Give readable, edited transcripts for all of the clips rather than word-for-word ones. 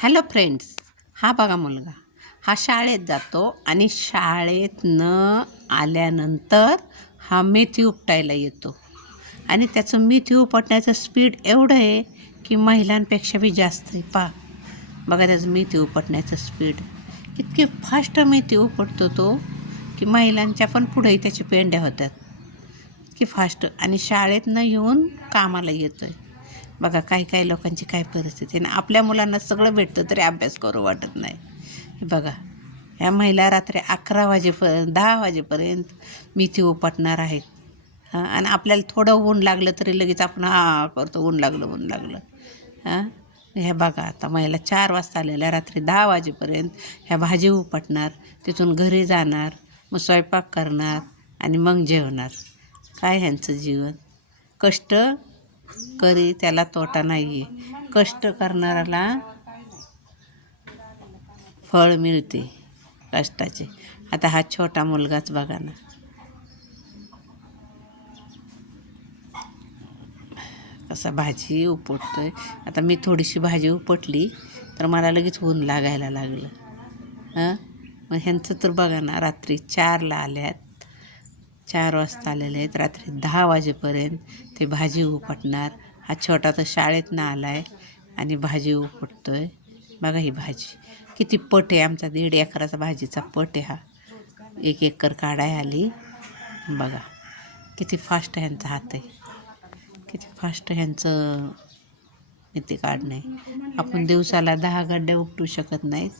Hello friends, हा बघा मुलगा हा शाळेत जातो आणि शाळेत न आल्यानंतर हा मेथी उपटायला येतो आणि त्याचं मेथी उपटण्याचं स्पीड एवढं आहे की महिलांपेक्षा बी जास्त आहे. बघा त्याचं मेथी उपटण्याचं स्पीड इतके फास्ट मेथी उपटतो तो की महिलांच्या पण पुढेही त्याची पेंड्या होतात. इतकी फास्ट आणि शाळेतनं येऊन कामाला येतो आहे. बघा काही लोकांची काय परिस्थिती आहे. आपल्या मुलांना सगळं भेटतं तरी अभ्यास करू वाटत नाही. हे बघा, ह्या महिला रात्री 11 वाजेपर्यंत 10 वाजेपर्यंत मेथी उपटणार आहेत. आणि आपल्याला थोडं ऊन लागलं तरी लगेच आपण करतो, ऊन लागलं. हे बघा, आता महिला 4 वाजता आलेल्या रात्री 10 वाजेपर्यंत ह्या भाजी उपटणार, तिथून घरी जाणार, मग स्वयंपाक करणार आणि मग जेवणार. काय ह्यांचं जीवन. कष्ट करी त्याला तोटा नाही आहे. कष्ट करणाऱ्याला फळ मिळते कष्टाचे. आता हा छोटा मुलगाच बघा ना, कसा भाजी उपटतोय. आता मी थोडीशी भाजी उपटली तर मला लगेच ऊन लागायला लागलं. मग ह्यांचं तर बघा ना, रात्री 4ला आल्यात, 4 वाजता आलेले आहेत, रात्री 10 वाजेपर्यंत ते भाजी उपटणार. हा छोटा तर शाळेतनं आला आहे आणि भाजी उपटतोय. बघा ही भाजी किती पट आहे. आमचा 1.5 एकराचा भाजीचा पट आहे हा. 1 एकर काढाय आली. बघा किती फास्ट ह्यांचा हात आहे, किती फास्ट ह्यांचं मेथी काढणं आहे. आपण दिवसाला 10 गड्ड्या उपटू शकत नाहीत,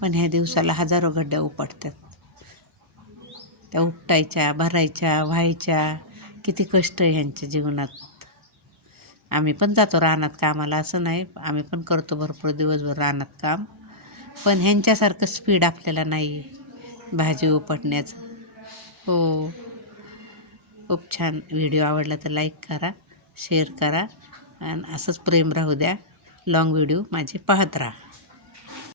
पण ह्या दिवसाला हजारो गड्ड्या उपटतात. त्या उपटायच्या, भरायच्या, व्हायच्या. किती कष्ट आहे ह्यांच्या जीवनात. आम्ही पण जातो रानात कामाला, असं नाही, आम्ही पण करतो भरपूर दिवसभर रानात काम. पण ह्यांच्यासारखं स्पीड आपल्याला नाही आहे भाजी उपटण्याचं. हो, खूप छान. व्हिडिओ आवडला तर लाईक करा, शेअर करा आणि असंच प्रेम राहू द्या. लॉंग व्हिडिओ माझे पाहत राहा.